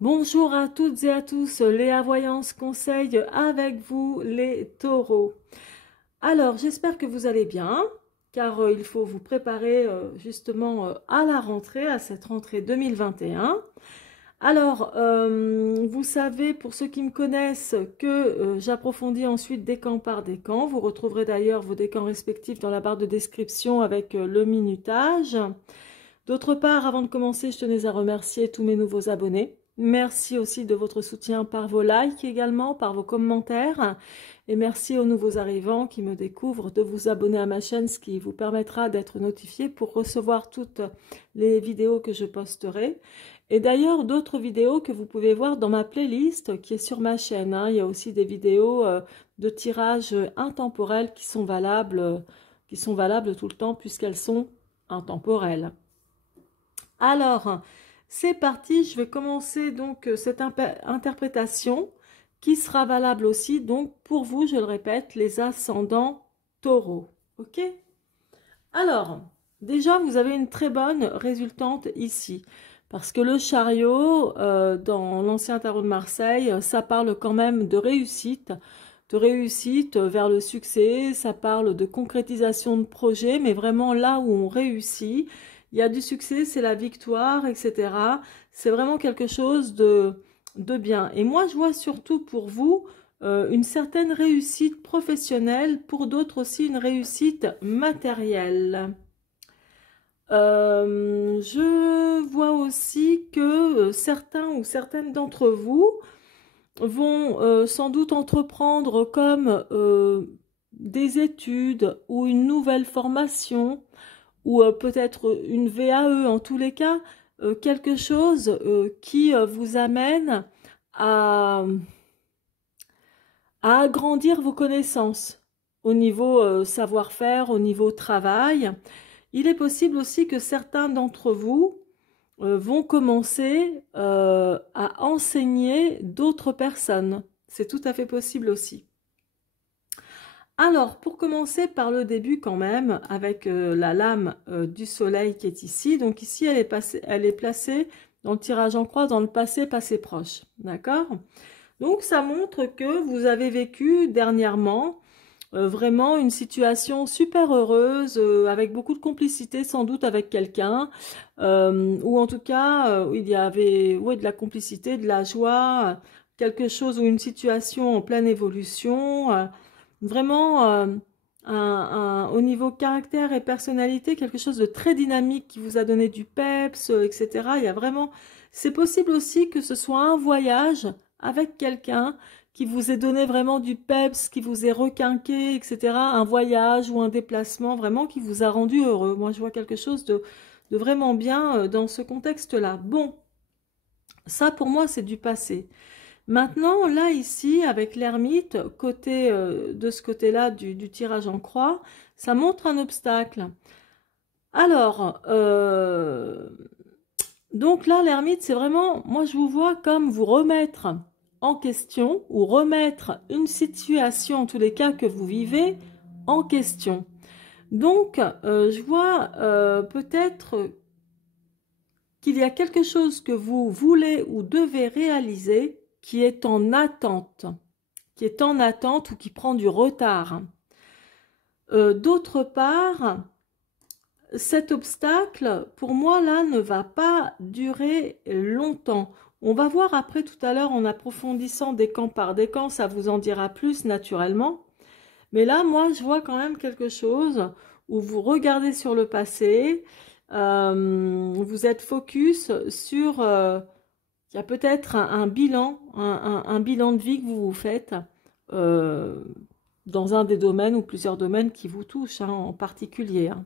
Bonjour à toutes et à tous, Léa Voyance conseille avec vous les taureaux. Alors, j'espère que vous allez bien, car il faut vous préparer justement à la rentrée, à cette rentrée 2021. Alors, vous savez, pour ceux qui me connaissent, que j'approfondis ensuite décan par décan. Vous retrouverez d'ailleurs vos décans respectifs dans la barre de description avec le minutage. D'autre part, avant de commencer, je tenais à remercier tous mes nouveaux abonnés. Merci aussi de votre soutien par vos likes également, par vos commentaires. Et merci aux nouveaux arrivants qui me découvrent de vous abonner à ma chaîne, ce qui vous permettra d'être notifié pour recevoir toutes les vidéos que je posterai. Et d'ailleurs, d'autres vidéos que vous pouvez voir dans ma playlist qui est sur ma chaîne, hein. Il y a aussi des vidéos de tirage intemporel qui sont valables tout le temps puisqu'elles sont intemporelles. Alors, c'est parti, je vais commencer donc cette interprétation qui sera valable aussi donc pour vous, je le répète, les ascendants taureaux. Ok? Alors, déjà, vous avez une très bonne résultante ici. Parce que le chariot, dans l'ancien tarot de Marseille, ça parle quand même de réussite vers le succès, ça parle de concrétisation de projet, mais vraiment là où on réussit, il y a du succès, c'est la victoire, etc. C'est vraiment quelque chose de bien. Et moi, je vois surtout pour vous une certaine réussite professionnelle, pour d'autres aussi une réussite matérielle. Je vois aussi que certains ou certaines d'entre vous vont sans doute entreprendre comme des études ou une nouvelle formation ou peut-être une VAE, en tous les cas, quelque chose qui vous amène à, à agrandir vos connaissances au niveau savoir-faire, au niveau travail. Il est possible aussi que certains d'entre vous vont commencer à enseigner d'autres personnes. C'est tout à fait possible aussi. Alors, pour commencer par le début quand même, avec la lame du soleil qui est ici. Donc ici, elle est placée dans le tirage en croix, dans le passé, passé proche. D'accord? Donc ça montre que vous avez vécu dernièrement vraiment une situation super heureuse, avec beaucoup de complicité sans doute avec quelqu'un, ou en tout cas il y avait ouais, de la complicité, de la joie, quelque chose ou une situation en pleine évolution, vraiment au niveau caractère et personnalité, quelque chose de très dynamique qui vous a donné du peps, etc. Il y a vraiment, c'est possible aussi que ce soit un voyage avec quelqu'un qui vous ait donné vraiment du peps, qui vous ait requinqué, etc. Un voyage ou un déplacement vraiment qui vous a rendu heureux. Moi, je vois quelque chose de vraiment bien dans ce contexte-là. Bon, ça pour moi, c'est du passé. Maintenant, là, ici, avec l'ermite, côté, de ce côté-là du tirage en croix, ça montre un obstacle. Alors, donc là, l'ermite, c'est vraiment, moi, je vous vois comme vous remettre en question ou remettre une situation, en tous les cas que vous vivez, en question. Donc, je vois peut-être qu'il y a quelque chose que vous voulez ou devez réaliser qui est en attente, ou qui prend du retard. D'autre part, cet obstacle, pour moi, là, ne va pas durer longtemps. On va voir après tout à l'heure en approfondissant décan par décan, ça vous en dira plus naturellement. Mais là, moi, je vois quand même quelque chose où vous regardez sur le passé, vous êtes focus sur... il y a peut-être un bilan, un bilan de vie que vous vous faites euh, dans un des domaines ou plusieurs domaines qui vous touchent hein, en particulier. Hein.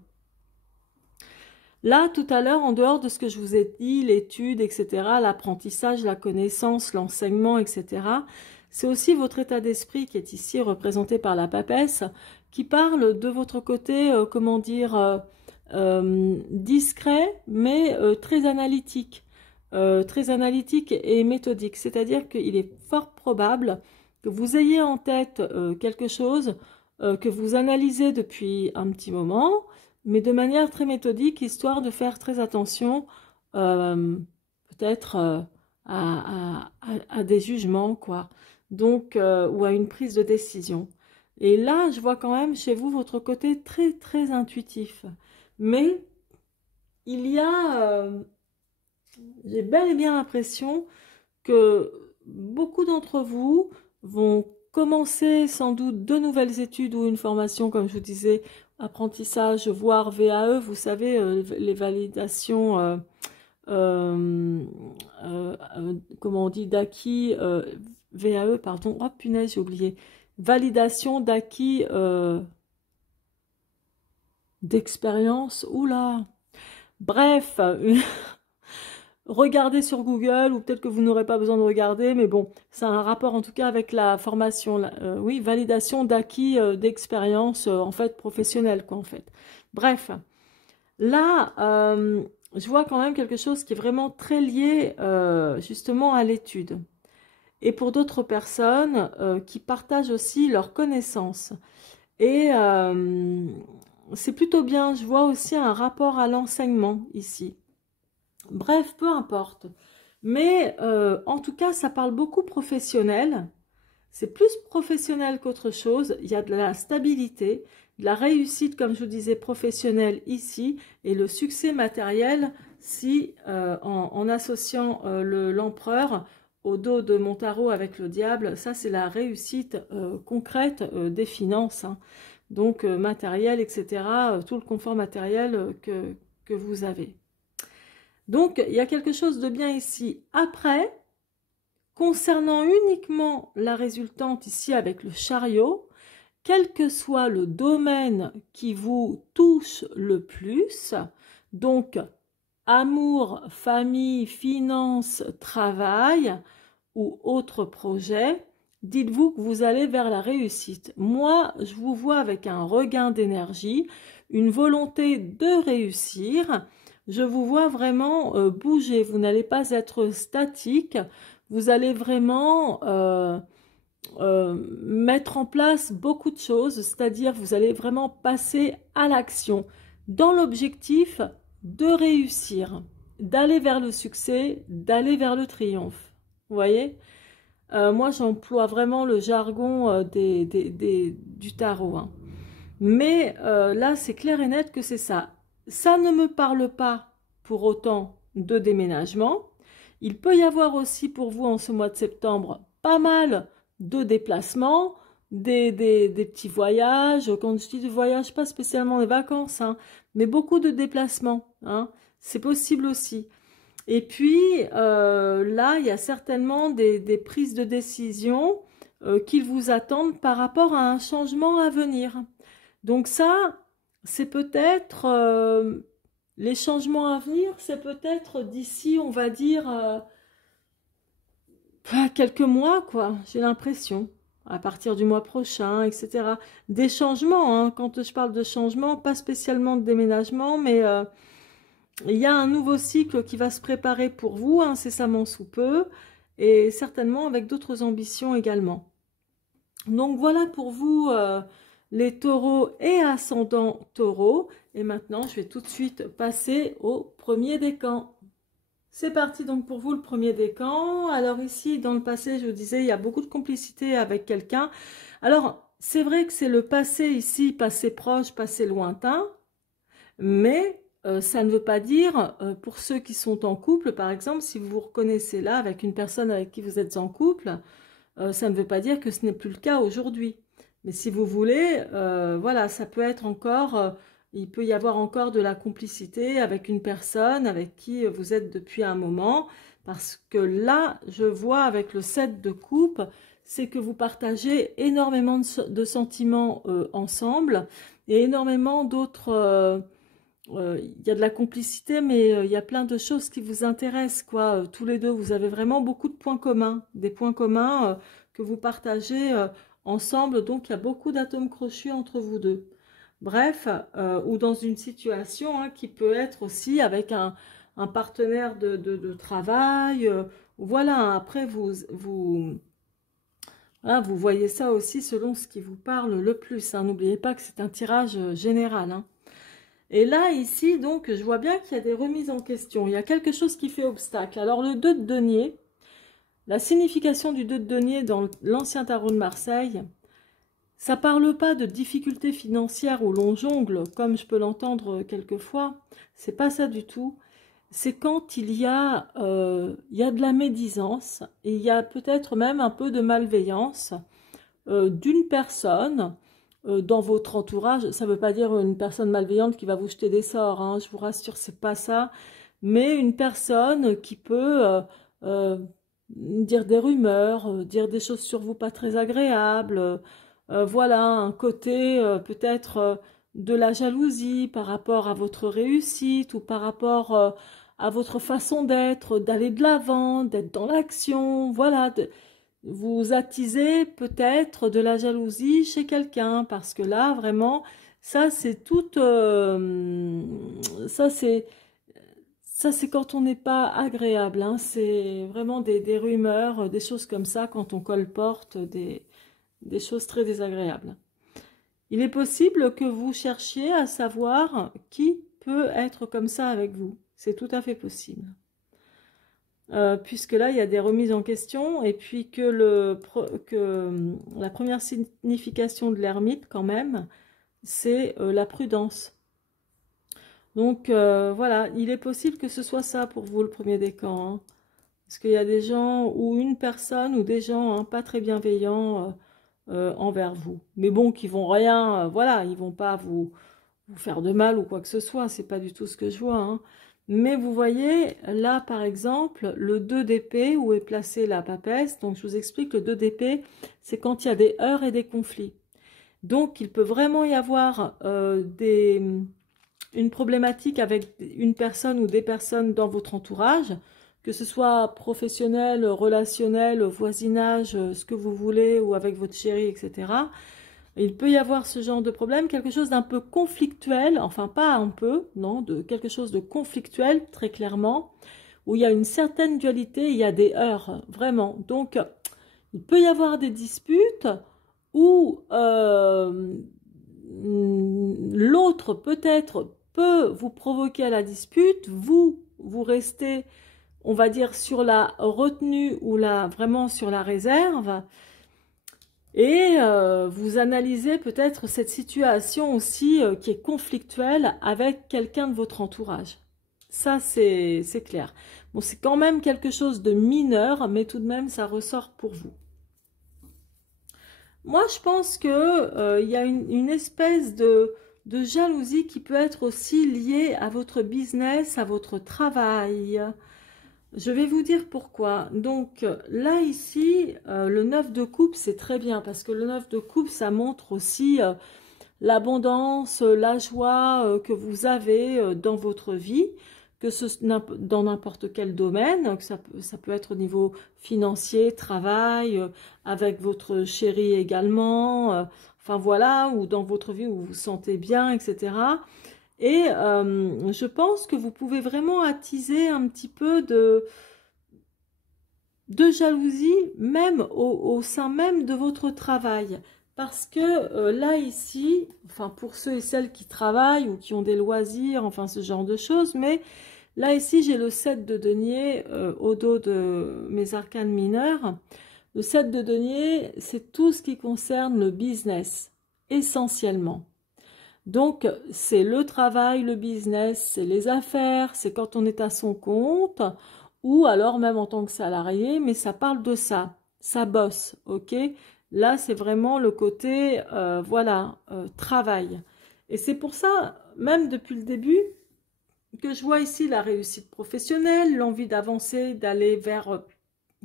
Là, tout à l'heure, en dehors de ce que je vous ai dit, l'étude, etc., l'apprentissage, la connaissance, l'enseignement, etc., c'est aussi votre état d'esprit qui est ici représenté par la papesse, qui parle de votre côté, comment dire, discret, mais très analytique et méthodique. C'est-à-dire qu'il est fort probable que vous ayez en tête quelque chose que vous analysez depuis un petit moment, mais de manière très méthodique, histoire de faire très attention, peut-être à des jugements, quoi. Donc, ou à une prise de décision. Et là, je vois quand même chez vous votre côté très, très intuitif. Mais il y a, j'ai bel et bien l'impression que beaucoup d'entre vous vont commencer sans doute de nouvelles études ou une formation, comme je vous disais, apprentissage, voire VAE, vous savez, les validations, comment on dit, d'acquis, VAE, pardon, oh punaise, j'ai oublié, validation d'acquis d'expérience, oula, bref, regardez sur Google, ou peut-être que vous n'aurez pas besoin de regarder, mais bon, ça a un rapport en tout cas avec la formation, oui, validation d'acquis d'expérience, en fait, professionnelle, quoi, en fait. Bref, là, je vois quand même quelque chose qui est vraiment très lié, justement, à l'étude. Et pour d'autres personnes qui partagent aussi leurs connaissances. Et c'est plutôt bien, je vois aussi un rapport à l'enseignement ici. Bref, peu importe. Mais en tout cas, ça parle beaucoup professionnel. C'est plus professionnel qu'autre chose. Il y a de la stabilité, de la réussite, comme je vous disais, professionnelle ici, et le succès matériel si, en associant l'empereur au dos de mon tarot avec le diable, ça c'est la réussite concrète des finances, hein. Donc matériel, etc., tout le confort matériel que vous avez. Donc, il y a quelque chose de bien ici. Après, concernant uniquement la résultante ici avec le chariot, quel que soit le domaine qui vous touche le plus, donc amour, famille, finances, travail ou autre projet, dites-vous que vous allez vers la réussite. Moi, je vous vois avec un regain d'énergie, une volonté de réussir. Je vous vois vraiment bouger. Vous n'allez pas être statique. Vous allez vraiment mettre en place beaucoup de choses, c'est-à-dire vous allez vraiment passer à l'action dans l'objectif de réussir, d'aller vers le succès, d'aller vers le triomphe. Vous voyez, moi j'emploie vraiment le jargon du tarot, hein. Mais là c'est clair et net que c'est ça. Ça ne me parle pas pour autant de déménagement. Il peut y avoir aussi pour vous en ce mois de septembre pas mal de déplacements, des petits voyages. Quand je dis des voyages, pas spécialement des vacances, hein, mais beaucoup de déplacements, hein. C'est possible aussi. Et puis, là, il y a certainement des prises de décision qui vous attendent par rapport à un changement à venir. Donc ça, c'est peut-être, les changements à venir, c'est peut-être d'ici, on va dire, quelques mois, quoi, j'ai l'impression, à partir du mois prochain, etc. Des changements, hein, quand je parle de changements, pas spécialement de déménagement, mais il y a un nouveau cycle qui va se préparer pour vous, incessamment sous peu, et certainement avec d'autres ambitions également. Donc voilà pour vous les taureaux et ascendants taureaux. Et maintenant, je vais tout de suite passer au premier décan. C'est parti donc pour vous le premier décan. Alors ici, dans le passé, je vous disais, il y a beaucoup de complicité avec quelqu'un. Alors, c'est vrai que c'est le passé ici, passé proche, passé lointain, mais ça ne veut pas dire, pour ceux qui sont en couple, par exemple, si vous vous reconnaissez là avec une personne avec qui vous êtes en couple, ça ne veut pas dire que ce n'est plus le cas aujourd'hui. Mais si vous voulez, voilà, ça peut être encore, il peut y avoir encore de la complicité avec une personne avec qui vous êtes depuis un moment. Parce que là, je vois avec le 7 de coupe, c'est que vous partagez énormément de sentiments ensemble et énormément d'autres... il y a de la complicité, mais il y a plein de choses qui vous intéressent, quoi. Tous les deux, vous avez vraiment beaucoup de points communs, des points communs que vous partagez ensemble. Donc, il y a beaucoup d'atomes crochus entre vous deux. Bref, ou dans une situation qui peut être aussi avec un partenaire de travail. Voilà, après, voilà, vous voyez ça aussi selon ce qui vous parle le plus, hein. N'oubliez pas que c'est un tirage général, hein. Et là, ici, donc, je vois bien qu'il y a des remises en question. Il y a quelque chose qui fait obstacle. Alors, le 2 de denier, La signification du 2 de denier dans l'ancien tarot de Marseille, ça ne parle pas de difficultés financières où l'on jongle, comme je peux l'entendre quelquefois. C'est pas ça du tout. C'est quand il y a de la médisance et il y a peut-être même un peu de malveillance d'une personne dans votre entourage. Ça ne veut pas dire une personne malveillante qui va vous jeter des sorts, hein, je vous rassure, c'est pas ça. Mais une personne qui peut dire des rumeurs, dire des choses sur vous pas très agréables. Voilà, un côté peut-être de la jalousie par rapport à votre réussite ou par rapport à votre façon d'être, d'aller de l'avant, d'être dans l'action. Voilà, vous attisez peut-être de la jalousie chez quelqu'un parce que là, vraiment, ça c'est tout... ça c'est quand on n'est pas agréable, hein. C'est vraiment des rumeurs, des choses comme ça quand on colporte des choses très désagréables. Il est possible que vous cherchiez à savoir qui peut être comme ça avec vous. C'est tout à fait possible. Puisque là, il y a des remises en question, et puis que la première signification de l'ermite, quand même, c'est la prudence. Donc, voilà, il est possible que ce soit ça pour vous, le premier décan, hein. Parce qu'il y a des gens, ou une personne, ou des gens hein, pas très bienveillants envers vous. Mais bon, qui vont rien, voilà, ils vont pas vous faire de mal ou quoi que ce soit, c'est pas du tout ce que je vois, hein. Mais vous voyez, là par exemple, le 2 d'épée, où est placée la papesse, donc je vous explique, le 2 d'épée, c'est quand il y a des heurts et des conflits. Donc il peut vraiment y avoir une problématique avec une personne ou des personnes dans votre entourage, que ce soit professionnel, relationnel, voisinage, ce que vous voulez, ou avec votre chéri, etc. Il peut y avoir ce genre de problème, quelque chose d'un peu conflictuel, enfin pas un peu, non, de quelque chose de conflictuel, très clairement, où il y a une certaine dualité, il y a des heurts, vraiment. Donc, il peut y avoir des disputes où l'autre peut-être peut vous provoquer à la dispute, vous restez, on va dire, sur la retenue ou vraiment sur la réserve. Et vous analysez peut-être cette situation aussi qui est conflictuelle avec quelqu'un de votre entourage. Ça, c'est clair. Bon, c'est quand même quelque chose de mineur, mais tout de même, ça ressort pour vous. Moi, je pense que y a une espèce de jalousie qui peut être aussi liée à votre business, à votre travail. Je vais vous dire pourquoi. Donc là ici, le 9 de coupe, c'est très bien parce que le 9 de coupe, ça montre aussi l'abondance, la joie que vous avez dans votre vie, que dans n'importe quel domaine, que ça peut être au niveau financier, travail, avec votre chéri également, enfin voilà, ou dans votre vie où vous vous sentez bien, etc. Et je pense que vous pouvez vraiment attiser un petit peu de jalousie, même au sein même de votre travail. Parce que là, ici, enfin pour ceux et celles qui travaillent ou qui ont des loisirs, enfin ce genre de choses, mais là, ici, j'ai le 7 de denier au dos de mes arcanes mineurs. Le 7 de denier, c'est tout ce qui concerne le business, essentiellement. Donc, c'est le travail, le business, c'est les affaires, c'est quand on est à son compte, ou alors même en tant que salarié, mais ça parle de ça, ça bosse, ok? Là, c'est vraiment le côté, voilà, travail. Et c'est pour ça, même depuis le début, que je vois ici la réussite professionnelle, l'envie d'avancer, d'aller vers,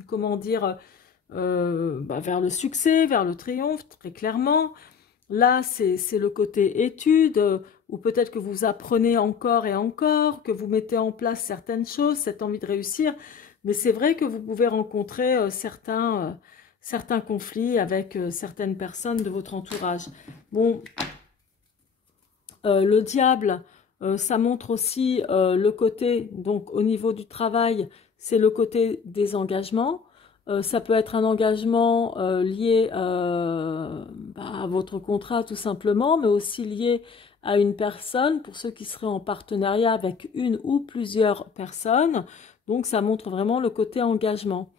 comment dire, vers le succès, vers le triomphe, très clairement. Là, c'est le côté études, ou peut-être que vous apprenez encore et encore, que vous mettez en place certaines choses, cette envie de réussir. Mais c'est vrai que vous pouvez rencontrer certains conflits avec certaines personnes de votre entourage. Bon, le diable, ça montre aussi le côté, donc au niveau du travail, c'est le côté des engagements. Ça peut être un engagement lié à votre contrat tout simplement, mais aussi lié à une personne, pour ceux qui seraient en partenariat avec une ou plusieurs personnes. Donc ça montre vraiment le côté engagement.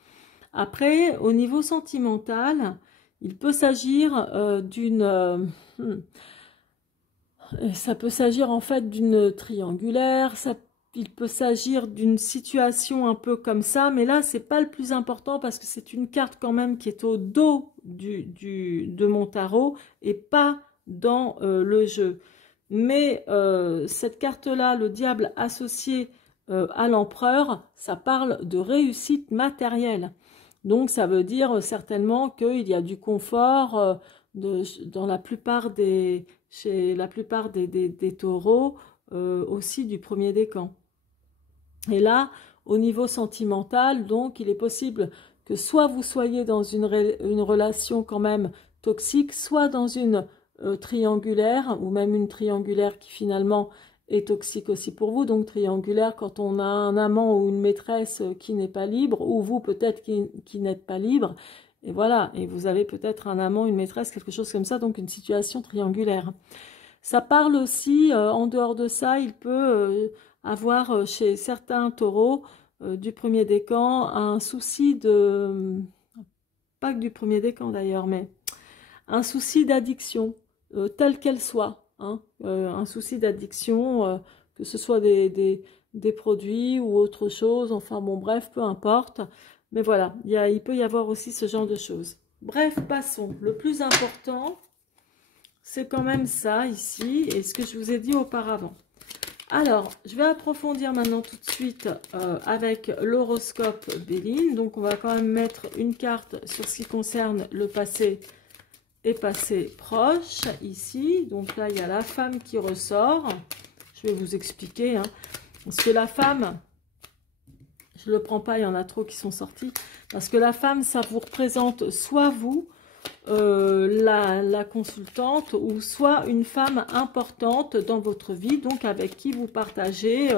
Après, au niveau sentimental, il peut s'agir ça peut s'agir en fait d'une triangulaire, il peut s'agir d'une situation un peu comme ça, mais là, c'est pas le plus important parce que c'est une carte quand même qui est au dos de mon tarot et pas dans le jeu. Mais cette carte-là, le diable associé à l'empereur, ça parle de réussite matérielle. Donc, ça veut dire certainement qu'il y a du confort dans la plupart chez la plupart des taureaux, aussi du premier décan. Et là, au niveau sentimental, donc, il est possible que soit vous soyez dans une relation quand même toxique, soit dans une triangulaire, ou même une triangulaire qui finalement est toxique aussi pour vous. Donc triangulaire quand on a un amant ou une maîtresse qui n'est pas libre, ou vous peut-être qui n'êtes pas libre, et voilà, et vous avez peut-être un amant, une maîtresse, quelque chose comme ça, donc une situation triangulaire. Ça parle aussi, en dehors de ça, il peut avoir chez certains taureaux du premier décan un souci pas que du premier décan d'ailleurs, mais un souci d'addiction, telle qu'elle soit, hein, un souci d'addiction, que ce soit des produits ou autre chose, enfin bon bref, peu importe, mais voilà, il peut y avoir aussi ce genre de choses. Bref, passons. Le plus important, c'est quand même ça ici, et ce que je vous ai dit auparavant. Alors, je vais approfondir maintenant tout de suite avec l'horoscope Béline. Donc, on va quand même mettre une carte sur ce qui concerne le passé et passé proche, ici. Donc là, il y a la femme qui ressort. Je vais vous expliquer. Hein, parce que la femme, je ne le prends pas, il y en a trop qui sont sortis. Parce que la femme, ça vous représente soit vous, la consultante, ou soit une femme importante dans votre vie, donc avec qui vous partagez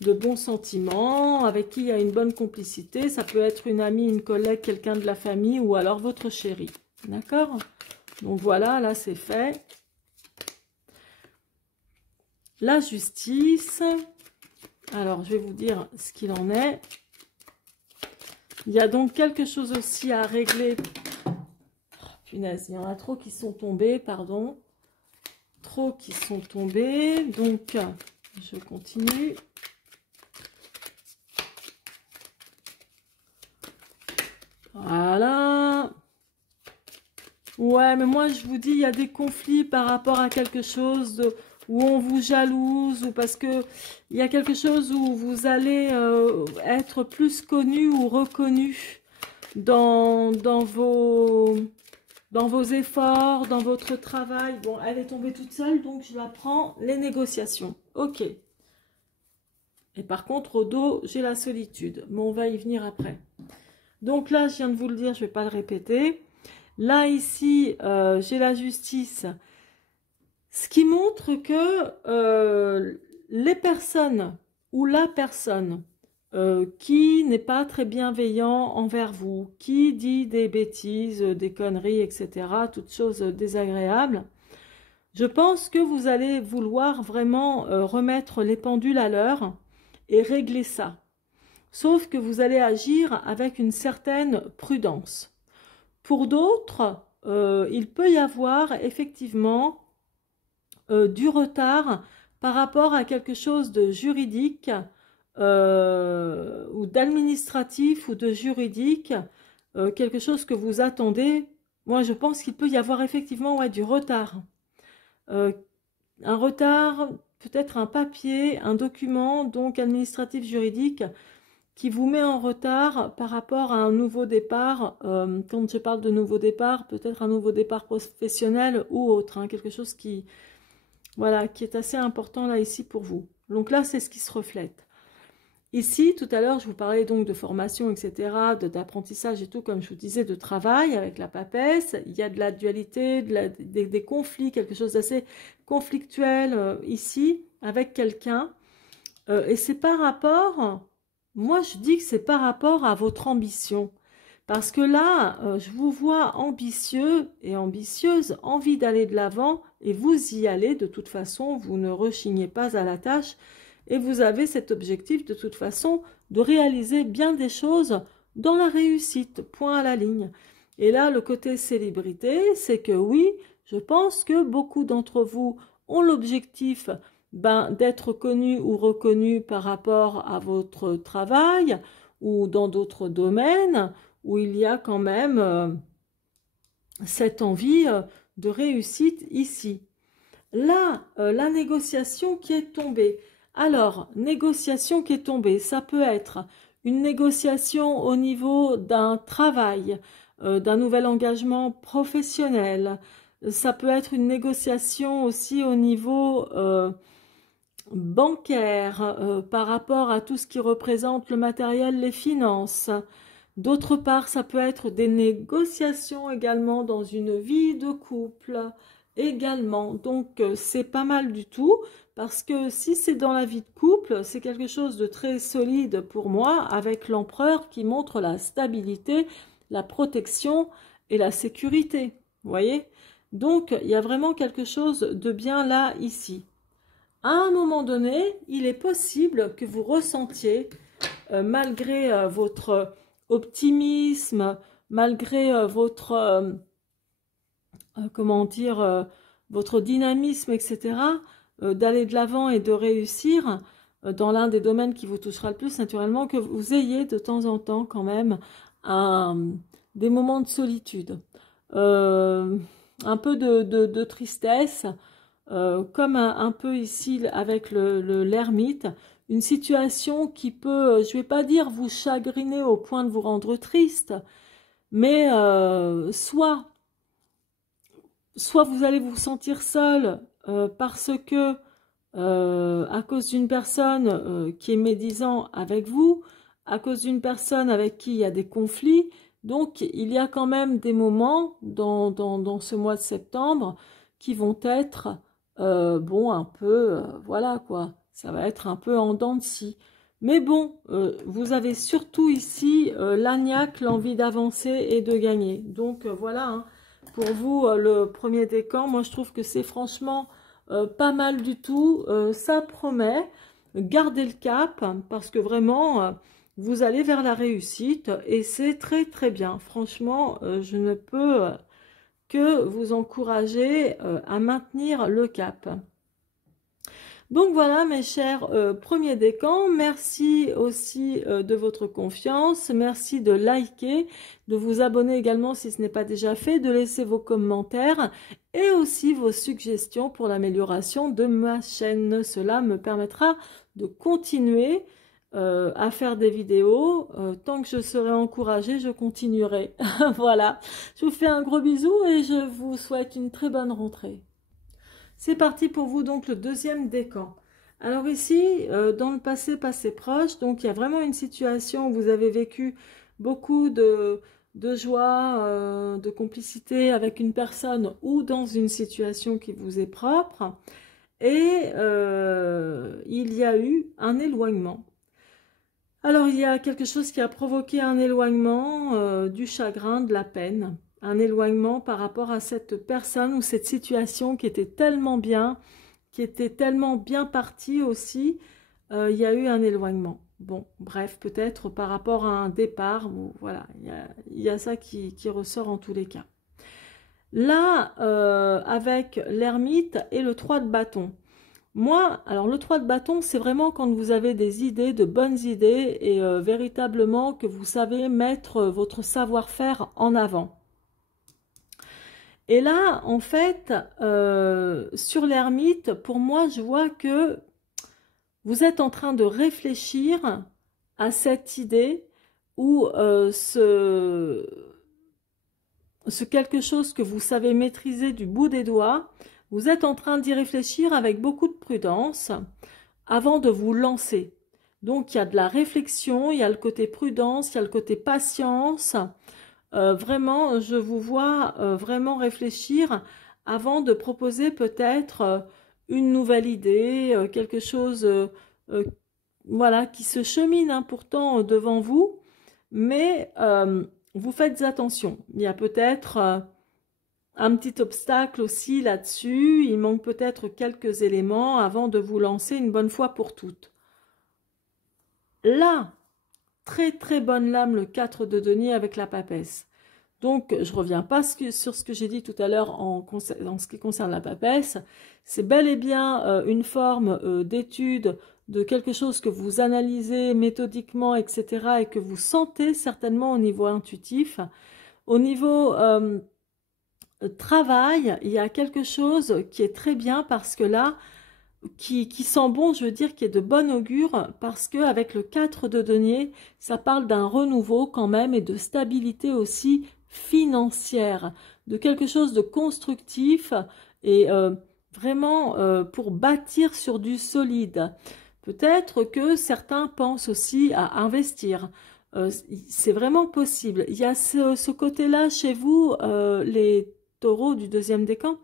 de bons sentiments, avec qui il y a une bonne complicité. Ça peut être une amie, une collègue, quelqu'un de la famille, ou alors votre chéri. D'accord ? Donc voilà, là c'est fait. La justice. Alors, je vais vous dire ce qu'il en est. Il y a donc quelque chose aussi à régler. Punaise, il y en a trop qui sont tombés, pardon. Trop qui sont tombés. Donc, je continue. Voilà. Ouais, mais moi, je vous dis, il y a des conflits par rapport à quelque chose où on vous jalouse, ou parce que il y a quelque chose où vous allez être plus connu ou reconnu dans vos efforts, dans votre travail. Bon, elle est tombée toute seule, donc je la prends, les négociations. Ok. Et par contre, au dos, j'ai la solitude. Mais on va y venir après. Donc là, je viens de vous le dire, je ne vais pas le répéter. Là, ici, j'ai la justice. Ce qui montre que les personnes ou la personne qui n'est pas très bienveillant envers vous, qui dit des bêtises, des conneries, etc., toutes choses désagréables, je pense que vous allez vouloir vraiment remettre les pendules à l'heure et régler ça. Sauf que vous allez agir avec une certaine prudence. Pour d'autres, il peut y avoir effectivement du retard par rapport à quelque chose de juridique ou d'administratif ou de juridique, quelque chose que vous attendez. Moi, je pense qu'il peut y avoir effectivement du retard. Un retard, peut-être un papier, un document, donc administratif, juridique, qui vous met en retard par rapport à un nouveau départ. Quand je parle de nouveau départ, peut-être un nouveau départ professionnel ou autre, hein, quelque chose qui, voilà, qui est assez important là ici pour vous. Donc là, c'est ce qui se reflète. Ici, tout à l'heure, je vous parlais donc de formation, etc., d'apprentissage et tout, comme je vous disais, de travail avec la papesse. Il y a de la dualité, des conflits, quelque chose d'assez conflictuel ici avec quelqu'un. Et c'est par rapport... Moi, je dis que c'est par rapport à votre ambition. Parce que là, je vous vois ambitieux et ambitieuse, envie d'aller de l'avant, et vous y allez de toute façon, vous ne rechignez pas à la tâche, et vous avez cet objectif de toute façon de réaliser bien des choses dans la réussite, point à la ligne. Et là, le côté célébrité, c'est que oui, je pense que beaucoup d'entre vous ont l'objectif d'être connus ou reconnus par rapport à votre travail ou dans d'autres domaines où il y a quand même cette envie de réussite ici. Là, la négociation qui est tombée. Alors, négociation qui est tombée, ça peut être une négociation au niveau d'un travail, d'un nouvel engagement professionnel. Ça peut être une négociation aussi au niveau bancaire, par rapport à tout ce qui représente le matériel, les finances. D'autre part, ça peut être des négociations également dans une vie de couple également. Donc, c'est pas mal du tout parce que si c'est dans la vie de couple, c'est quelque chose de très solide pour moi avec l'empereur qui montre la stabilité, la protection et la sécurité. Vous voyez? Donc, il y a vraiment quelque chose de bien là, ici. À un moment donné, il est possible que vous ressentiez, malgré votre optimisme, malgré votre, comment dire, votre dynamisme, etc., d'aller de l'avant et de réussir dans l'un des domaines qui vous touchera le plus, naturellement, que vous ayez de temps en temps quand même des moments de solitude, un peu de tristesse, comme un peu ici avec l'ermite, une situation qui peut, je ne vais pas dire vous chagriner au point de vous rendre triste, mais soit vous allez vous sentir seul parce que à cause d'une personne qui est médisant avec vous, à cause d'une personne avec qui il y a des conflits. Donc il y a quand même des moments dans ce mois de septembre qui vont être bon, un peu, voilà quoi, ça va être un peu en dents de scie. Mais bon, vous avez surtout ici l'agnac, l'envie d'avancer et de gagner. Donc voilà, hein, pour vous, le premier décan, moi je trouve que c'est franchement pas mal du tout. Ça promet, gardez le cap, parce que vraiment, vous allez vers la réussite et c'est très très bien. Franchement, je ne peux que vous encourager à maintenir le cap. Donc voilà mes chers premiers décans, merci aussi de votre confiance, merci de liker, de vous abonner également si ce n'est pas déjà fait, de laisser vos commentaires et aussi vos suggestions pour l'amélioration de ma chaîne. Cela me permettra de continuer à faire des vidéos. Tant que je serai encouragée, je continuerai. Voilà, je vous fais un gros bisou et je vous souhaite une très bonne rentrée. C'est parti pour vous donc le deuxième décan. Alors ici, dans le passé proche, donc il y a vraiment une situation où vous avez vécu beaucoup de joie, de complicité avec une personne ou dans une situation qui vous est propre. Et il y a eu un éloignement. Alors il y a quelque chose qui a provoqué un éloignement, du chagrin, de la peine. Un éloignement par rapport à cette personne ou cette situation qui était tellement bien, qui était tellement bien partie aussi, il y a eu un éloignement. Bon, bref, peut-être par rapport à un départ, ou voilà, il y a ça qui ressort en tous les cas. Là, avec l'ermite et le 3 de bâton. Moi, alors le 3 de bâton, c'est vraiment quand vous avez des idées, de bonnes idées, et véritablement que vous savez mettre votre savoir-faire en avant. Et là, en fait, sur l'ermite, pour moi, je vois que vous êtes en train de réfléchir à cette idée ou ce quelque chose que vous savez maîtriser du bout des doigts. Vous êtes en train d'y réfléchir avec beaucoup de prudence avant de vous lancer. Donc, il y a de la réflexion, il y a le côté prudence, il y a le côté patience. Vraiment, je vous vois vraiment réfléchir avant de proposer peut-être une nouvelle idée, quelque chose voilà, qui se chemine hein, pourtant devant vous, mais vous faites attention. Il y a peut-être un petit obstacle aussi là-dessus, il manque peut-être quelques éléments avant de vous lancer une bonne fois pour toutes. Là très très bonne lame le 4 de denier avec la papesse. Donc, je ne reviens pas sur ce que j'ai dit tout à l'heure en ce qui concerne la papesse. C'est bel et bien une forme d'étude de quelque chose que vous analysez méthodiquement, etc. et que vous sentez certainement au niveau intuitif. Au niveau travail, il y a quelque chose qui est très bien parce que là, qui sent bon, je veux dire, qui est de bon augure, parce qu'avec le 4 de denier, ça parle d'un renouveau quand même et de stabilité aussi financière, de quelque chose de constructif et vraiment pour bâtir sur du solide. Peut-être que certains pensent aussi à investir. C'est vraiment possible. Il y a ce côté-là chez vous, les taureaux du deuxième décan.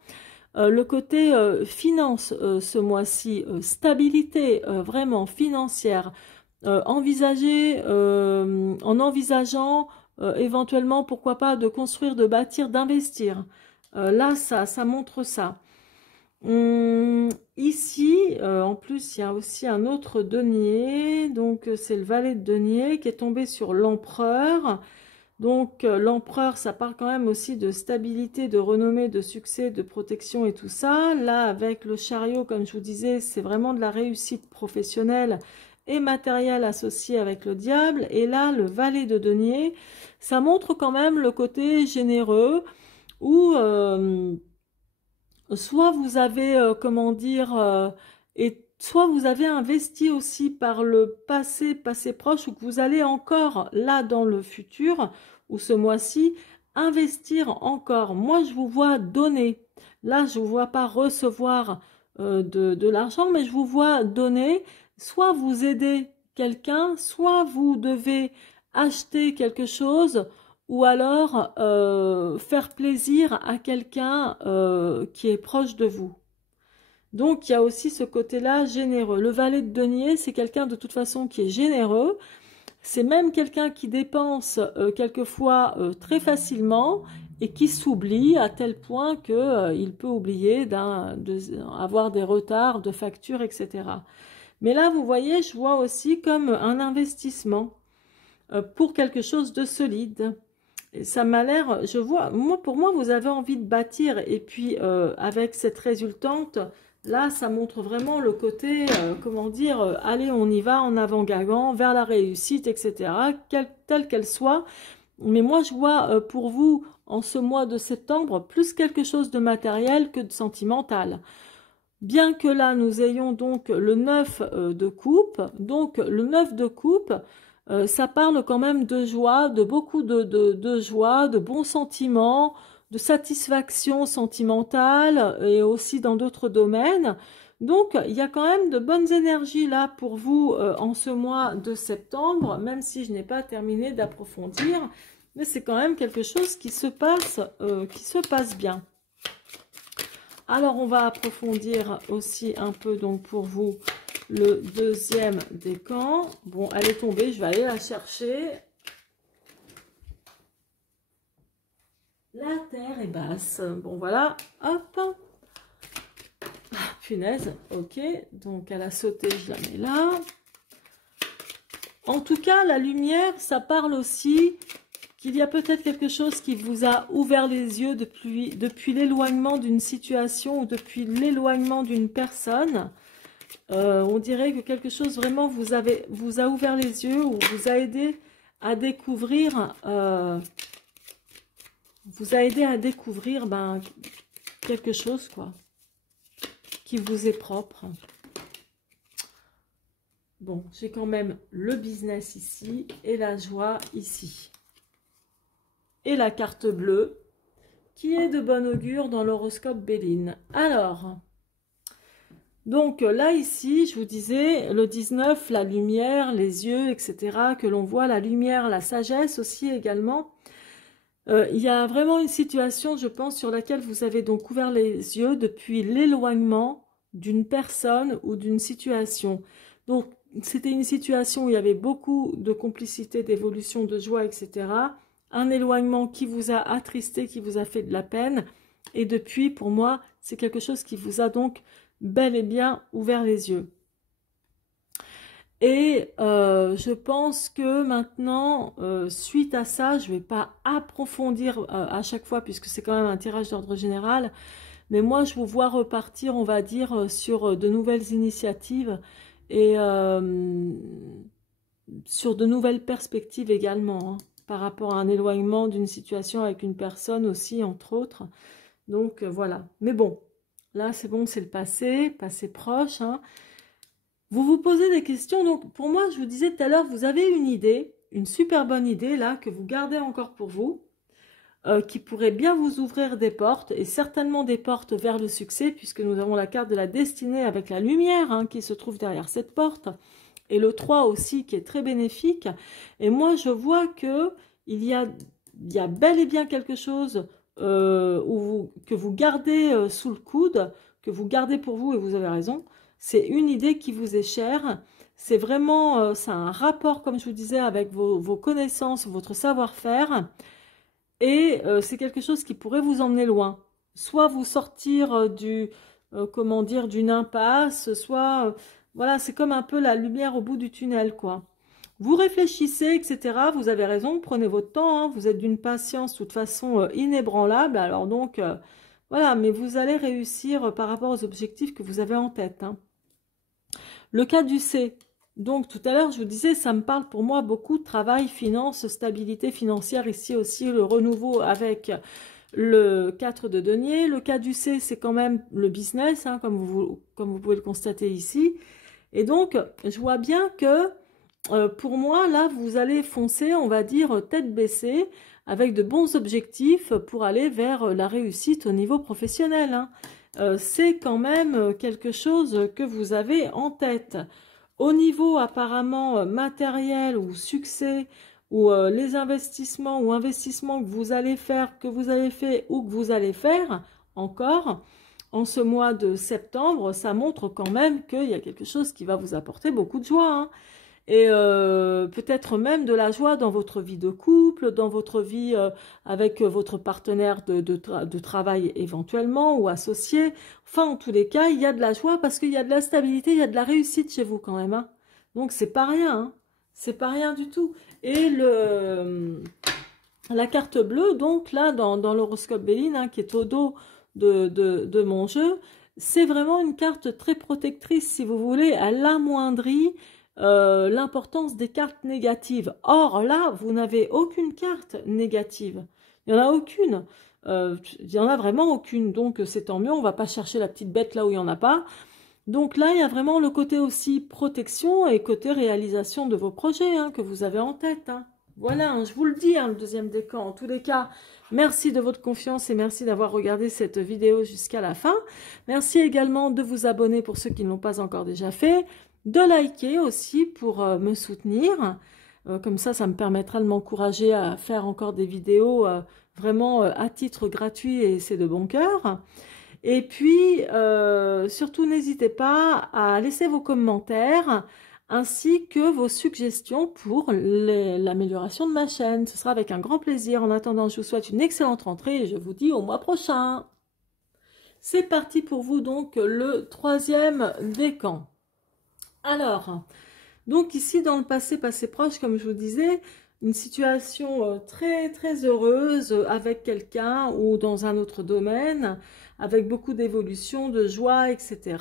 Le côté finance ce mois-ci, stabilité vraiment financière, en envisageant éventuellement, pourquoi pas, de construire, de bâtir, d'investir. Là, ça montre ça. Ici, en plus, il y a aussi un autre denier, donc c'est le valet de denier qui est tombé sur l'empereur. Donc l'empereur, ça parle quand même aussi de stabilité, de renommée, de succès, de protection et tout ça. Là, avec le chariot, comme je vous disais, c'est vraiment de la réussite professionnelle et matérielle associée avec le diable. Et là, le valet de denier, ça montre quand même le côté généreux où soit vous avez, comment dire, et soit vous avez investi aussi par le passé proche, ou que vous allez encore là dans le futur, ou ce mois-ci, investir encore. Moi, je vous vois donner. Là, je ne vous vois pas recevoir de l'argent, mais je vous vois donner. Soit vous aidez quelqu'un, soit vous devez acheter quelque chose, ou alors faire plaisir à quelqu'un qui est proche de vous. Donc, il y a aussi ce côté-là généreux. Le valet de denier, c'est quelqu'un de toute façon qui est généreux. C'est même quelqu'un qui dépense quelquefois très facilement et qui s'oublie à tel point qu'il peut oublier d'avoir des retards de factures, etc. Mais là, vous voyez, je vois aussi comme un investissement pour quelque chose de solide. Et ça m'a l'air, je vois, pour moi, vous avez envie de bâtir. Et puis, avec cette résultante, là, ça montre vraiment le côté, comment dire, allez, on y va en avant-gagant, vers la réussite, etc., telle qu'elle soit. Mais moi, je vois pour vous, en ce mois de septembre, plus quelque chose de matériel que de sentimental. Bien que là, nous ayons donc le 9 de coupe. Donc, le 9 de coupe, ça parle quand même de joie, de beaucoup de joie, de bons sentiments, de satisfaction sentimentale et aussi dans d'autres domaines. Donc, il y a quand même de bonnes énergies là pour vous en ce mois de septembre, même si je n'ai pas terminé d'approfondir. Mais c'est quand même quelque chose qui se passe bien. Alors, on va approfondir aussi un peu donc pour vous le deuxième décan. Bon, elle est tombée, je vais aller la chercher. La terre est basse. Bon, voilà, hop. Ah, punaise, ok. Donc, elle a sauté, je la mets là. En tout cas, la lumière, ça parle aussi qu'il y a peut-être quelque chose qui vous a ouvert les yeux depuis l'éloignement d'une situation ou depuis l'éloignement d'une personne. On dirait que quelque chose vraiment vous a ouvert les yeux ou vous a aidé à découvrir, quelque chose quoi, qui vous est propre. Bon, j'ai quand même le business ici et la joie ici. Et la carte bleue qui est de bon augure dans l'horoscope Béline. Alors, donc là ici, je vous disais, le 19, la lumière, les yeux, etc. que l'on voit, la lumière, la sagesse aussi également. Il y a vraiment une situation, je pense, sur laquelle vous avez donc ouvert les yeux depuis l'éloignement d'une personne ou d'une situation. Donc, c'était une situation où il y avait beaucoup de complicité, d'évolution, de joie, etc. Un éloignement qui vous a attristé, qui vous a fait de la peine. Et depuis, pour moi, c'est quelque chose qui vous a donc bel et bien ouvert les yeux. Et je pense que maintenant, suite à ça, je ne vais pas approfondir à chaque fois, puisque c'est quand même un tirage d'ordre général, mais moi, je vous vois repartir, on va dire, sur de nouvelles initiatives et sur de nouvelles perspectives également, hein, par rapport à un éloignement d'une situation avec une personne aussi, entre autres. Donc voilà. Mais bon, là, c'est bon, c'est le passé, passé proche, hein. Vous vous posez des questions, donc pour moi, je vous disais tout à l'heure, vous avez une idée, une super bonne idée là, que vous gardez encore pour vous, qui pourrait bien vous ouvrir des portes, et certainement des portes vers le succès, puisque nous avons la carte de la destinée avec la lumière, hein, qui se trouve derrière cette porte, et le 3 aussi qui est très bénéfique. Et moi, je vois que il y a bel et bien quelque chose que vous gardez sous le coude, que vous gardez pour vous, et vous avez raison. C'est une idée qui vous est chère. C'est vraiment, ça a un rapport, comme je vous disais, avec vos connaissances, votre savoir-faire. Et c'est quelque chose qui pourrait vous emmener loin. Soit vous sortir comment dire, d'une impasse, soit, voilà, c'est comme un peu la lumière au bout du tunnel, quoi. Vous réfléchissez, etc. Vous avez raison, prenez votre temps, hein. Vous êtes d'une patience, de toute façon, inébranlable. Alors donc, voilà, mais vous allez réussir par rapport aux objectifs que vous avez en tête, hein. Le cas du C. Donc tout à l'heure, je vous disais, ça me parle pour moi beaucoup de travail, finance, stabilité financière. Ici aussi, le renouveau avec le 4 de denier. Le cas du C, c'est quand même le business, hein, comme vous pouvez le constater ici. Et donc, je vois bien que pour moi, là, vous allez foncer, on va dire, tête baissée, avec de bons objectifs pour aller vers la réussite au niveau professionnel, hein. C'est quand même quelque chose que vous avez en tête. Au niveau apparemment matériel ou succès, ou les investissements ou investissements que vous allez faire, que vous avez fait ou que vous allez faire encore, en ce mois de septembre, ça montre quand même qu'il y a quelque chose qui va vous apporter beaucoup de joie, hein. Et peut-être même de la joie dans votre vie de couple, dans votre vie avec votre partenaire de travail éventuellement ou associé. Enfin, en tous les cas, il y a de la joie parce qu'il y a de la stabilité, il y a de la réussite chez vous quand même, hein. Donc, c'est pas rien, hein. C'est pas rien du tout. Et la carte bleue, donc là, dans l'horoscope Béline, hein, qui est au dos de mon jeu, c'est vraiment une carte très protectrice, si vous voulez. Elle amoindrit l'importance des cartes négatives. Or, là, vous n'avez aucune carte négative. Il n'y en a aucune. Il n'y en a vraiment aucune. Donc, c'est tant mieux. On ne va pas chercher la petite bête là où il n'y en a pas. Donc là, il y a vraiment le côté aussi protection et côté réalisation de vos projets, hein, que vous avez en tête, hein. Voilà, hein, je vous le dis, hein, le deuxième décan. En tous les cas, merci de votre confiance et merci d'avoir regardé cette vidéo jusqu'à la fin. Merci également de vous abonner pour ceux qui ne l'ont pas encore déjà fait, de liker aussi pour me soutenir. Comme ça me permettra de m'encourager à faire encore des vidéos vraiment à titre gratuit et c'est de bon cœur. Et puis, surtout, n'hésitez pas à laisser vos commentaires ainsi que vos suggestions pour l'amélioration de ma chaîne. Ce sera avec un grand plaisir. En attendant, je vous souhaite une excellente rentrée et je vous dis au mois prochain. C'est parti pour vous donc le troisième décan. Alors, donc ici dans le passé proche, comme je vous disais, une situation très très heureuse avec quelqu'un ou dans un autre domaine, avec beaucoup d'évolution, de joie, etc.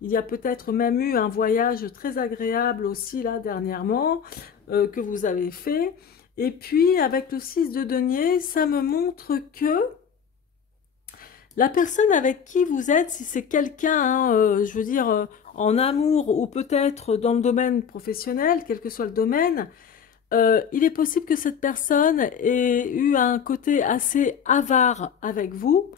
Il y a peut-être même eu un voyage très agréable aussi là dernièrement que vous avez fait. Et puis avec le 6 de denier, ça me montre que la personne avec qui vous êtes, si c'est quelqu'un, hein, je veux dire, en amour ou peut-être dans le domaine professionnel, quel que soit le domaine, il est possible que cette personne ait eu un côté assez avare avec vous.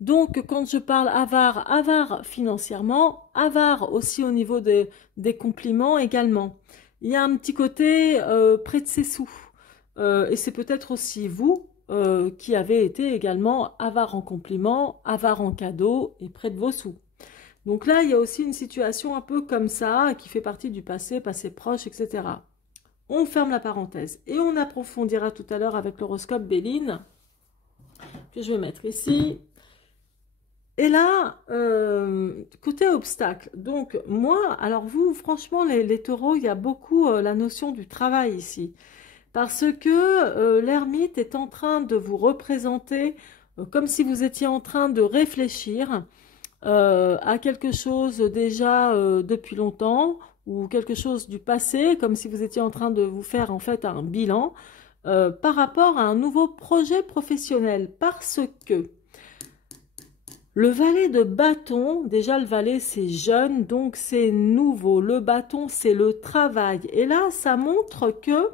Donc, quand je parle avare, avare financièrement, avare aussi au niveau des compliments également. Il y a un petit côté près de ses sous. Et c'est peut-être aussi vous qui avez été également avare en compliments, avare en cadeaux et près de vos sous. Donc là, il y a aussi une situation un peu comme ça, qui fait partie du passé, passé proche, etc. On ferme la parenthèse et on approfondira tout à l'heure avec l'horoscope Béline, que je vais mettre ici. Et là, côté obstacle, donc moi, alors vous, franchement, les taureaux, il y a beaucoup la notion du travail ici. Parce que l'ermite est en train de vous représenter comme si vous étiez en train de réfléchir à quelque chose déjà depuis longtemps ou quelque chose du passé, comme si vous étiez en train de vous faire en fait un bilan par rapport à un nouveau projet professionnel. Parce que le valet de bâton, déjà le valet c'est jeune, donc c'est nouveau. Le bâton c'est le travail. Et là, ça montre que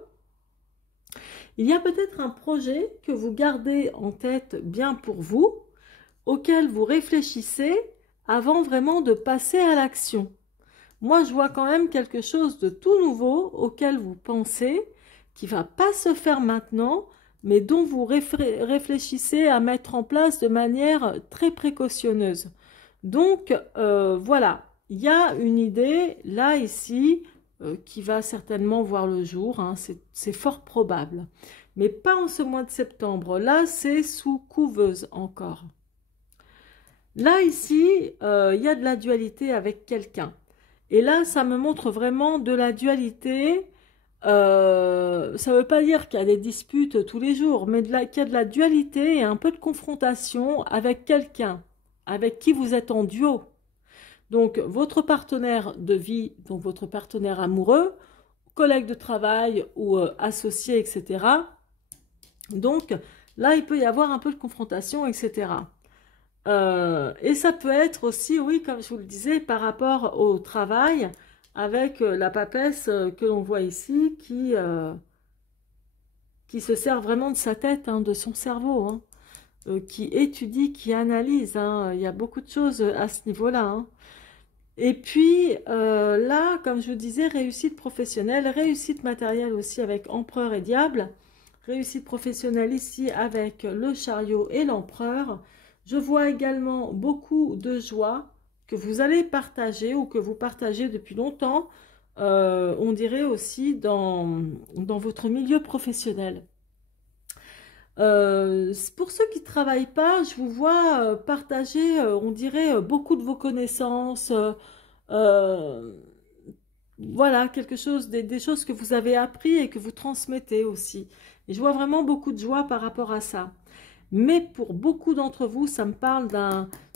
il y a peut-être un projet que vous gardez en tête bien pour vous, auquel vous réfléchissez avant vraiment de passer à l'action. Moi, je vois quand même quelque chose de tout nouveau auquel vous pensez, qui ne va pas se faire maintenant, mais dont vous réfléchissez à mettre en place de manière très précautionneuse. Donc, voilà, il y a une idée, là, ici, qui va certainement voir le jour, hein, c'est fort probable. Mais pas en ce mois de septembre, là, c'est sous couveuse encore. Là, ici, il y a de la dualité avec quelqu'un. Et là, ça me montre vraiment de la dualité. Ça ne veut pas dire qu'il y a des disputes tous les jours, mais qu'il y a de la dualité et un peu de confrontation avec quelqu'un, avec qui vous êtes en duo. Donc, votre partenaire de vie, donc votre partenaire amoureux, collègue de travail ou associé, etc. Donc, là, il peut y avoir un peu de confrontation, etc. Et ça peut être aussi, oui, comme je vous le disais, par rapport au travail, avec la papesse que l'on voit ici, qui se sert vraiment de sa tête, hein, de son cerveau, hein, qui étudie, qui analyse. Hein. Il y a beaucoup de choses à ce niveau-là. Hein. Et puis, là, comme je vous disais, réussite professionnelle, réussite matérielle aussi avec empereur et diable, réussite professionnelle ici avec le chariot et l'empereur. Je vois également beaucoup de joie que vous allez partager ou que vous partagez depuis longtemps, on dirait aussi dans votre milieu professionnel. Pour ceux qui ne travaillent pas, je vous vois partager, on dirait, beaucoup de vos connaissances, euh, voilà, quelque chose, des choses que vous avez appris et que vous transmettez aussi. Et je vois vraiment beaucoup de joie par rapport à ça. Mais pour beaucoup d'entre vous, ça me parle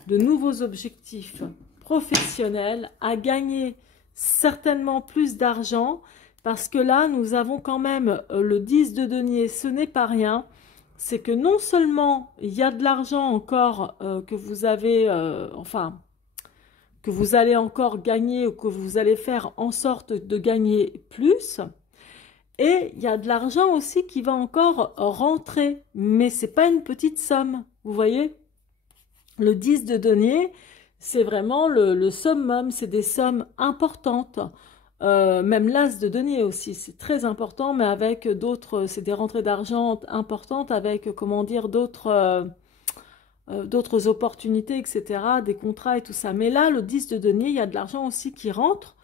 de nouveaux objectifs professionnels, à gagner certainement plus d'argent, parce que là, nous avons quand même le 10 de denier, ce n'est pas rien. C'est que non seulement il y a de l'argent encore que vous avez, enfin, que vous allez encore gagner ou que vous allez faire en sorte de gagner plus, et il y a de l'argent aussi qui va encore rentrer, mais ce n'est pas une petite somme, vous voyez. Le 10 de denier, c'est vraiment le summum, c'est des sommes importantes. Même l'as de denier aussi, c'est très important, mais avec d'autres, c'est des rentrées d'argent importantes avec, comment dire, d'autres opportunités, etc., des contrats et tout ça. Mais là, le 10 de denier, il y a de l'argent aussi qui rentre,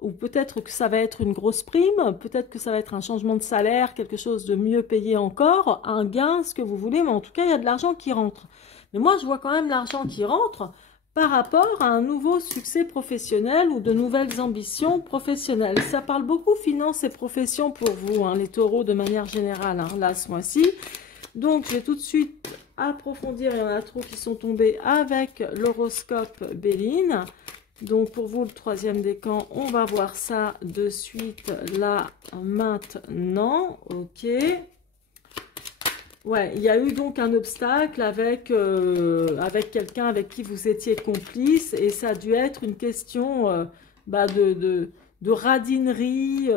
ou peut-être que ça va être une grosse prime, peut-être que ça va être un changement de salaire, quelque chose de mieux payé encore, un gain, ce que vous voulez, mais en tout cas, il y a de l'argent qui rentre. Mais moi, je vois quand même l'argent qui rentre par rapport à un nouveau succès professionnel ou de nouvelles ambitions professionnelles. Ça parle beaucoup finances et professions pour vous, hein, les taureaux de manière générale, hein, là, ce mois-ci. Donc, je vais tout de suite approfondir, il y en a trop qui sont tombés avec l'horoscope Béline. Donc, pour vous, le troisième décan, on va voir ça de suite, là, maintenant. Ok. Ouais, il y a eu donc un obstacle avec, avec quelqu'un avec qui vous étiez complice et ça a dû être une question bah, de radinerie,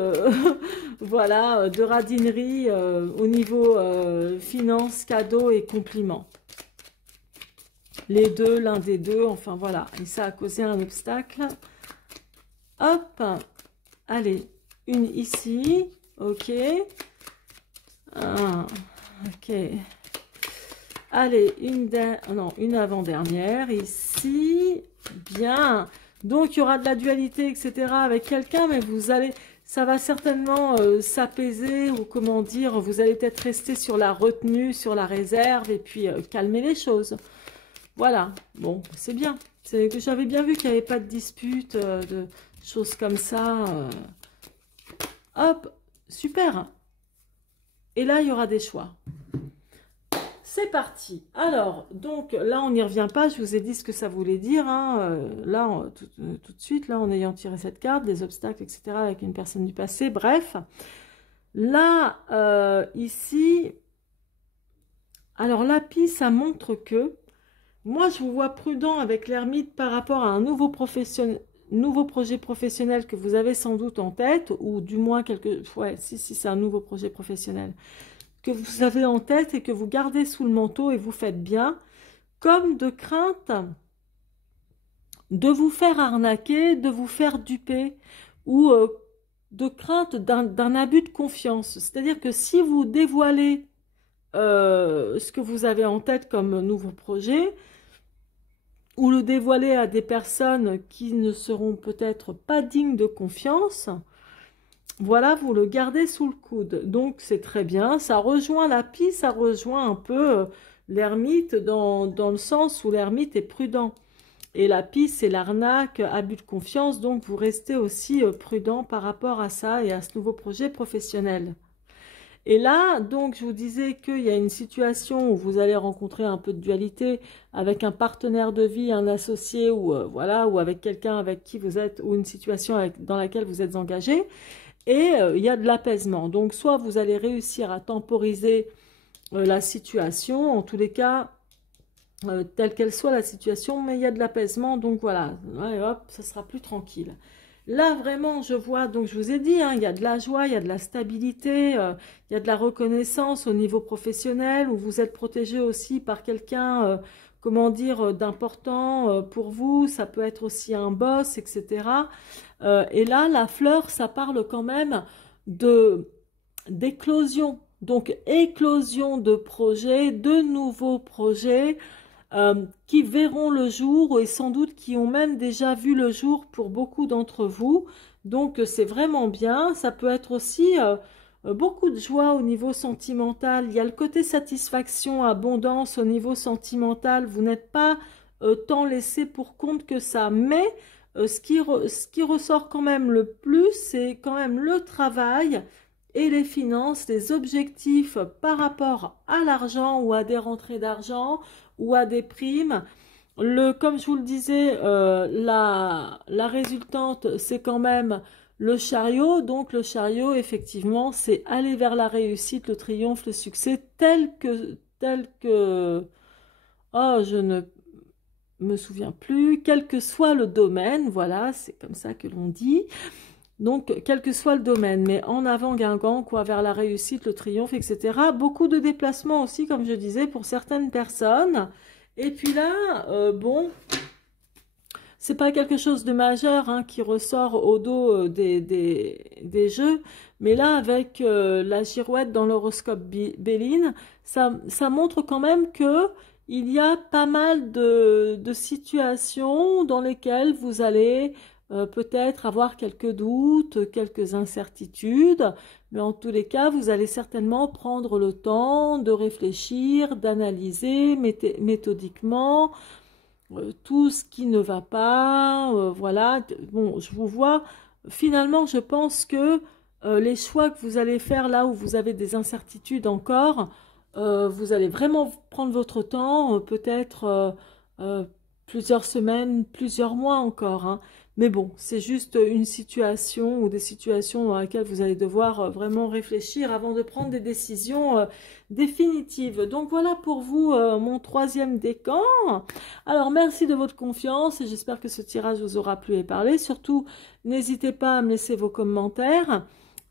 voilà, de radinerie au niveau finance, cadeaux et compliments. Les deux, l'un des deux, enfin voilà, et ça a causé un obstacle. Hop, allez, une ici, ok. Ok. Allez, une avant-dernière ici. Bien. Donc, il y aura de la dualité, etc. avec quelqu'un, mais ça va certainement s'apaiser ou comment dire, vous allez peut-être rester sur la retenue, sur la réserve et puis calmer les choses. Voilà, bon, c'est bien. C'est que j'avais bien vu qu'il n'y avait pas de dispute, de choses comme ça. Hop, super. Et là, il y aura des choix. C'est parti. Alors, donc là, on n'y revient pas. Je vous ai dit ce que ça voulait dire. Hein. Là, tout de suite, là, en ayant tiré cette carte, des obstacles, etc., avec une personne du passé. Bref. Là, ici, alors l'api, ça montre que moi, je vous vois prudent avec l'ermite par rapport à un nouveau projet professionnel que vous avez sans doute en tête, ou du moins ouais, si c'est un nouveau projet professionnel que vous avez en tête et que vous gardez sous le manteau et vous faites bien, comme de crainte de vous faire arnaquer, de vous faire duper, ou de crainte d'un abus de confiance. C'est-à-dire que si vous dévoilez ce que vous avez en tête comme nouveau projet, ou le dévoiler à des personnes qui ne seront peut-être pas dignes de confiance, voilà, vous le gardez sous le coude. Donc, c'est très bien. Ça rejoint l'api, ça rejoint un peu l'ermite dans le sens où l'ermite est prudent. Et l'api, c'est l'arnaque, abus de confiance. Donc, vous restez aussi prudent par rapport à ça et à ce nouveau projet professionnel. Et là, donc, je vous disais qu'il y a une situation où vous allez rencontrer un peu de dualité avec un partenaire de vie, un associé ou voilà, ou avec quelqu'un avec qui vous êtes, ou une situation dans laquelle vous êtes engagé. Et il y a de l'apaisement. Donc, soit vous allez réussir à temporiser la situation, en tous les cas, telle qu'elle soit la situation, mais il y a de l'apaisement. Donc, voilà, ouais, hop, ça sera plus tranquille. Là, vraiment, je vois, donc je vous ai dit, hein, il y a de la joie, il y a de la stabilité, il y a de la reconnaissance au niveau professionnel, où vous êtes protégé aussi par quelqu'un, comment dire, d'important pour vous. Ça peut être aussi un boss, etc. Et là, la fleur, ça parle quand même d'éclosion. Donc, éclosion de projets, de nouveaux projets, qui verront le jour et sans doute qui ont même déjà vu le jour pour beaucoup d'entre vous. Donc, c'est vraiment bien. Ça peut être aussi beaucoup de joie au niveau sentimental. Il y a le côté satisfaction, abondance au niveau sentimental. Vous n'êtes pas tant laissé pour compte que ça. Mais ce qui ressort quand même le plus, c'est quand même le travail et les finances, les objectifs par rapport à l'argent ou à des rentrées d'argent ou à des primes. Comme je vous le disais, la résultante, c'est quand même le chariot. Donc le chariot, effectivement, c'est aller vers la réussite, le triomphe, le succès, oh, je ne me souviens plus, quel que soit le domaine, voilà, c'est comme ça que l'on dit. Donc, quel que soit le domaine, mais en avant Guingamp, quoi, vers la réussite, le triomphe, etc. Beaucoup de déplacements aussi, comme je disais, pour certaines personnes. Et puis là, bon, c'est pas quelque chose de majeur hein, qui ressort au dos des jeux, mais là, avec la girouette dans l'horoscope Béline, ça montre quand même que il y a pas mal de situations dans lesquelles vous allez peut-être avoir quelques doutes, quelques incertitudes, mais en tous les cas, vous allez certainement prendre le temps de réfléchir, d'analyser méthodiquement tout ce qui ne va pas, voilà. Bon, je vous vois, finalement, je pense que les choix que vous allez faire là où vous avez des incertitudes encore, vous allez vraiment prendre votre temps, peut-être plusieurs semaines, plusieurs mois encore, hein. Mais bon, c'est juste une situation ou des situations dans lesquelles vous allez devoir vraiment réfléchir avant de prendre des décisions définitives. Donc voilà pour vous mon troisième décan. Alors merci de votre confiance et j'espère que ce tirage vous aura plu et parlé. Surtout, n'hésitez pas à me laisser vos commentaires.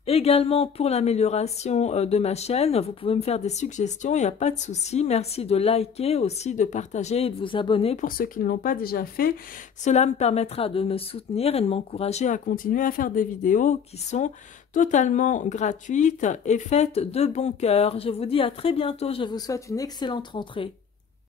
Également pour l'amélioration de ma chaîne, vous pouvez me faire des suggestions, il n'y a pas de souci. Merci de liker aussi, de partager et de vous abonner pour ceux qui ne l'ont pas déjà fait. Cela me permettra de me soutenir et de m'encourager à continuer à faire des vidéos qui sont totalement gratuites et faites de bon cœur. Je vous dis à très bientôt, je vous souhaite une excellente rentrée.